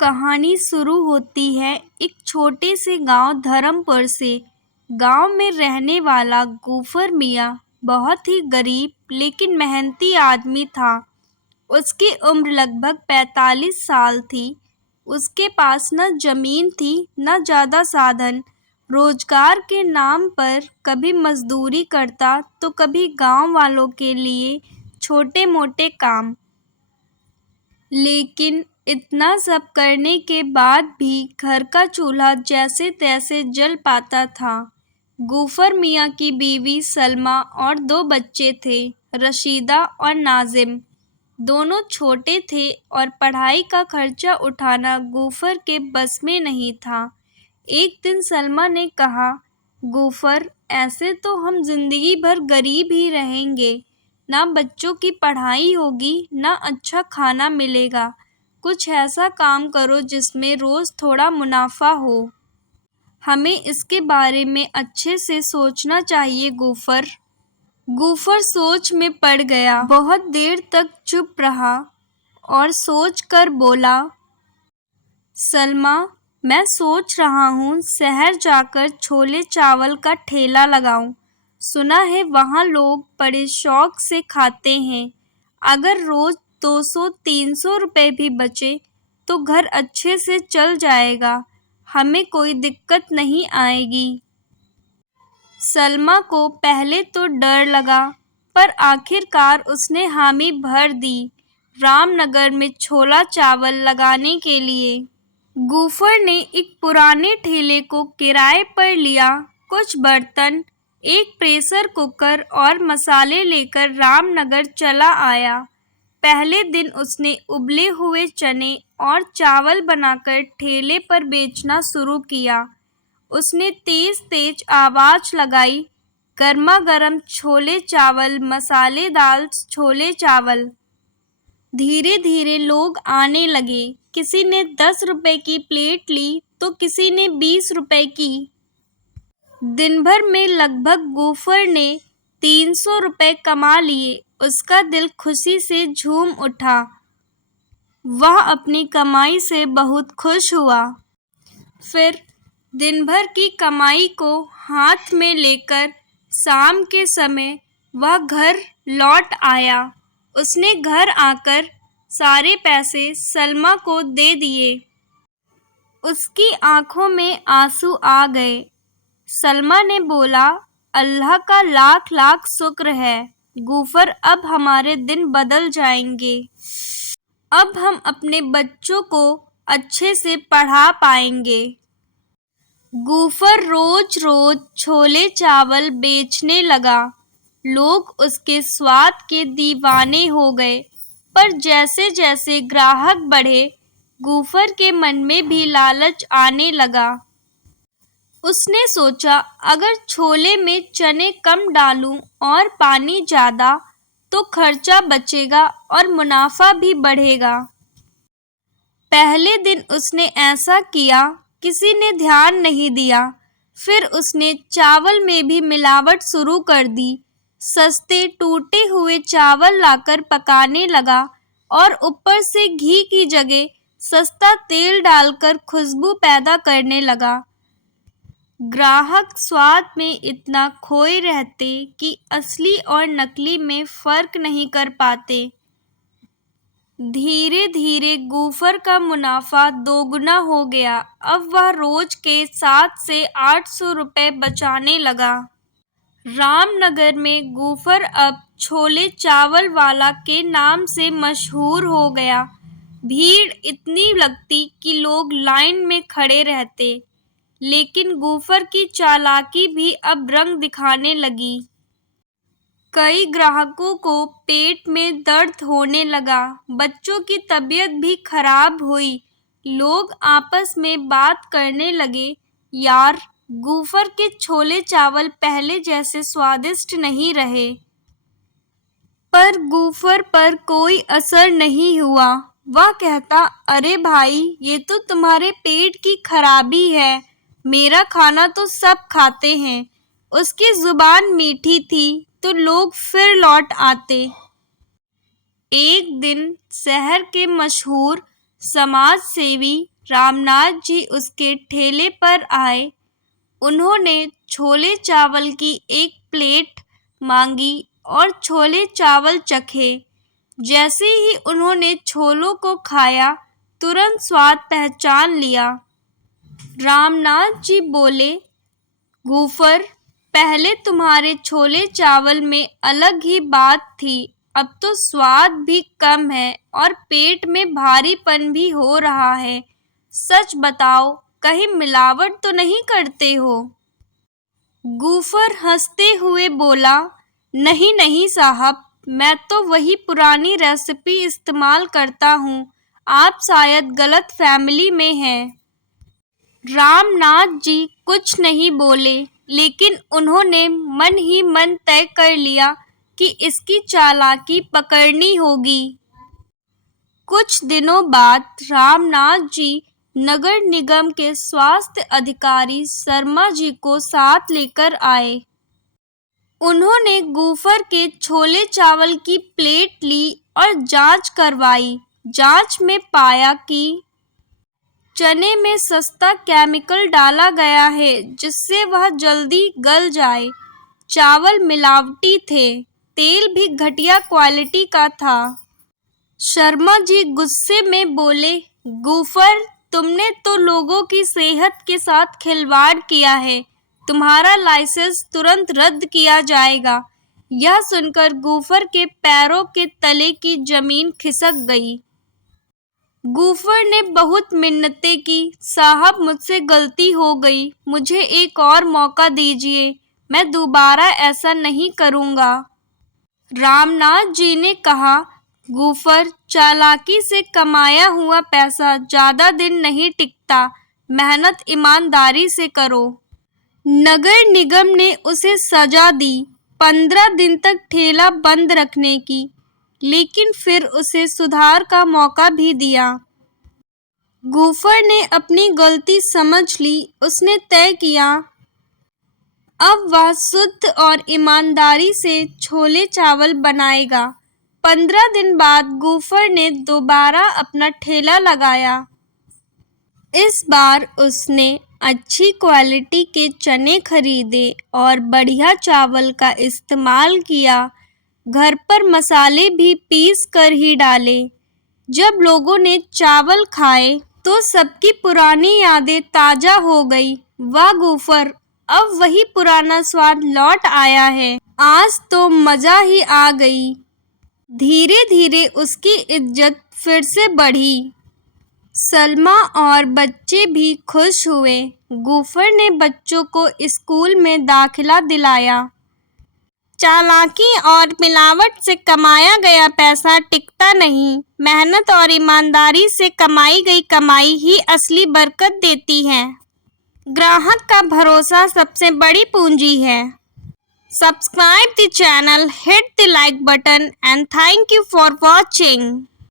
कहानी शुरू होती है एक छोटे से गांव धर्मपुर से। गांव में रहने वाला गूफर मियाँ बहुत ही गरीब लेकिन मेहनती आदमी था। उसकी उम्र लगभग 45 साल थी। उसके पास न जमीन थी न ज्यादा साधन। रोजगार के नाम पर कभी मजदूरी करता तो कभी गांव वालों के लिए छोटे मोटे काम। लेकिन इतना सब करने के बाद भी घर का चूल्हा जैसे तैसे जल पाता था। गूफर मियाँ की बीवी सलमा और 2 बच्चे थे, रशीदा और नाजिम। दोनों छोटे थे और पढ़ाई का खर्चा उठाना गूफर के बस में नहीं था। एक दिन सलमा ने कहा, गूफर, ऐसे तो हम जिंदगी भर गरीब ही रहेंगे। ना बच्चों की पढ़ाई होगी ना अच्छा खाना मिलेगा। कुछ ऐसा काम करो जिसमें रोज थोड़ा मुनाफा हो। हमें इसके बारे में अच्छे से सोचना चाहिए गूफर। गूफर सोच में पड़ गया। बहुत देर तक चुप रहा और सोच कर बोला, सलमा, मैं सोच रहा हूँ शहर जाकर छोले चावल का ठेला लगाऊं। सुना है वहाँ लोग बड़े शौक से खाते हैं। अगर रोज 200-300 रुपए भी बचे तो घर अच्छे से चल जाएगा। हमें कोई दिक्कत नहीं आएगी। सलमा को पहले तो डर लगा, पर आखिरकार उसने हामी भर दी रामनगर में छोला चावल लगाने के लिए। गूफर ने एक पुराने ठेले को किराए पर लिया। कुछ बर्तन, एक प्रेशर कुकर और मसाले लेकर रामनगर चला आया। पहले दिन उसने उबले हुए चने और चावल बनाकर ठेले पर बेचना शुरू किया। उसने तेज तेज आवाज लगाई, गर्मा गर्म छोले चावल, मसालेदार छोले चावल। धीरे धीरे लोग आने लगे। किसी ने 10 रुपए की प्लेट ली तो किसी ने 20 रुपए की। दिन भर में लगभग गूफर ने 300 रुपए कमा लिए। उसका दिल खुशी से झूम उठा। वह अपनी कमाई से बहुत खुश हुआ। फिर दिन भर की कमाई को हाथ में लेकर शाम के समय वह घर लौट आया। उसने घर आकर सारे पैसे सलमा को दे दिए। उसकी आंखों में आंसू आ गए। सलमा ने बोला, अल्लाह का लाख लाख शुक्र है गूफर, अब हमारे दिन बदल जाएंगे। अब हम अपने बच्चों को अच्छे से पढ़ा पाएंगे। गूफर रोज रोज छोले चावल बेचने लगा। लोग उसके स्वाद के दीवाने हो गए। पर जैसे जैसे ग्राहक बढ़े, गूफर के मन में भी लालच आने लगा। उसने सोचा, अगर छोले में चने कम डालूं और पानी ज्यादा तो खर्चा बचेगा और मुनाफा भी बढ़ेगा। पहले दिन उसने ऐसा किया, किसी ने ध्यान नहीं दिया। फिर उसने चावल में भी मिलावट शुरू कर दी। सस्ते टूटे हुए चावल लाकर पकाने लगा और ऊपर से घी की जगह सस्ता तेल डालकर खुशबू पैदा करने लगा। ग्राहक स्वाद में इतना खोए रहते कि असली और नकली में फर्क नहीं कर पाते। धीरे धीरे गूफर का मुनाफा दोगुना हो गया। अब वह रोज के 700 से 800 रुपए बचाने लगा। रामनगर में गूफर अब छोले चावल वाला के नाम से मशहूर हो गया। भीड़ इतनी लगती कि लोग लाइन में खड़े रहते। लेकिन गूफर की चालाकी भी अब रंग दिखाने लगी। कई ग्राहकों को पेट में दर्द होने लगा। बच्चों की तबीयत भी खराब हुई। लोग आपस में बात करने लगे, यार, गूफर के छोले चावल पहले जैसे स्वादिष्ट नहीं रहे। पर गूफर पर कोई असर नहीं हुआ। वह कहता, अरे भाई, ये तो तुम्हारे पेट की खराबी है। मेरा खाना तो सब खाते हैं। उसकी जुबान मीठी थी तो लोग फिर लौट आते। एक दिन शहर के मशहूर समाज सेवी रामनाथ जी उसके ठेले पर आए। उन्होंने छोले चावल की एक प्लेट मांगी और छोले चावल चखे। जैसे ही उन्होंने छोलों को खाया, तुरंत स्वाद पहचान लिया। रामनाथ जी बोले, गूफर, पहले तुम्हारे छोले चावल में अलग ही बात थी, अब तो स्वाद भी कम है और पेट में भारीपन भी हो रहा है। सच बताओ, कहीं मिलावट तो नहीं करते हो? गूफर हंसते हुए बोला, नहीं नहीं साहब, मैं तो वही पुरानी रेसिपी इस्तेमाल करता हूँ। आप शायद गलत फैमिली में हैं। रामनाथ जी कुछ नहीं बोले, लेकिन उन्होंने मन ही मन तय कर लिया कि इसकी चालाकी पकड़नी होगी। कुछ दिनों बाद रामनाथ जी नगर निगम के स्वास्थ्य अधिकारी शर्मा जी को साथ लेकर आए। उन्होंने गूफर के छोले चावल की प्लेट ली और जांच करवाई। जांच में पाया कि चने में सस्ता केमिकल डाला गया है, जिससे वह जल्दी गल जाए। चावल मिलावटी थे, तेल भी घटिया क्वालिटी का था। शर्मा जी गुस्से में बोले, गूफर, तुमने तो लोगों की सेहत के साथ खिलवाड़ किया है। तुम्हारा लाइसेंस तुरंत रद्द किया जाएगा। यह सुनकर गूफर के पैरों के तले की जमीन खिसक गई। गूफर ने बहुत मिन्नतें की, साहब मुझसे गलती हो गई, मुझे एक और मौका दीजिए, मैं दोबारा ऐसा नहीं करूँगा। रामनाथ जी ने कहा, गूफर, चालाकी से कमाया हुआ पैसा ज़्यादा दिन नहीं टिकता, मेहनत ईमानदारी से करो। नगर निगम ने उसे सजा दी, 15 दिन तक ठेला बंद रखने की, लेकिन फिर उसे सुधार का मौका भी दिया। गूफर ने अपनी गलती समझ ली। उसने तय किया, अब वह शुद्ध और ईमानदारी से छोले चावल बनाएगा। 15 दिन बाद गूफर ने दोबारा अपना ठेला लगाया। इस बार उसने अच्छी क्वालिटी के चने खरीदे और बढ़िया चावल का इस्तेमाल किया। घर पर मसाले भी पीस कर ही डाले। जब लोगों ने चावल खाए तो सबकी पुरानी यादें ताजा हो गई। वाह गूफर, अब वही पुराना स्वाद लौट आया है। आज तो मजा ही आ गई। धीरे धीरे उसकी इज्जत फिर से बढ़ी। सलमा और बच्चे भी खुश हुए। गूफर ने बच्चों को स्कूल में दाखिला दिलाया। चालाकी और मिलावट से कमाया गया पैसा टिकता नहीं। मेहनत और ईमानदारी से कमाई गई कमाई ही असली बरकत देती है। ग्राहक का भरोसा सबसे बड़ी पूंजी है। Subscribe the channel, hit the like button and thank you for watching.